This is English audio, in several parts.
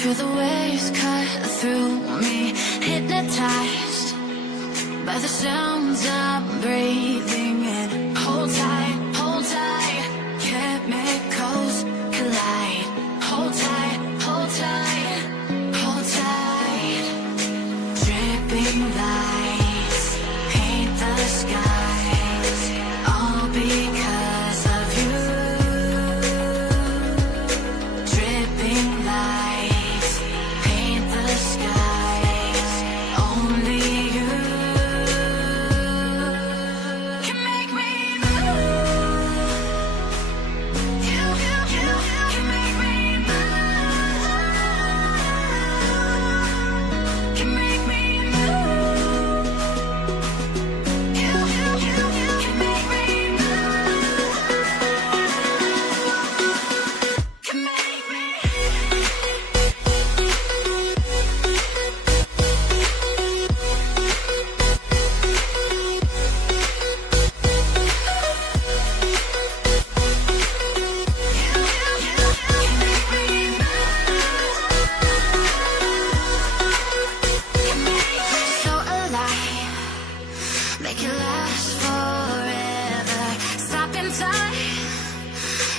Feel the waves cut through me, hypnotized by the sounds I'm breathing in. Hold tight, chemicals collide. Hold tight, hold tight, hold tight. Dripping lights paint the skies, all because of you. Dripping lights paint the skies, only you can make me move. You can make me move. Can make me move. You can make me move. Can make me. So alive, make it last forever. Stop in time,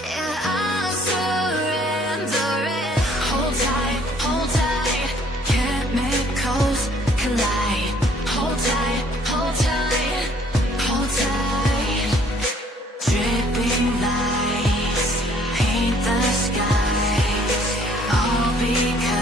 yeah, I'll surrender it. Hold tight, chemicals collide. Hold tight, hold tight, hold tight. Dripping lights paint the skies, all because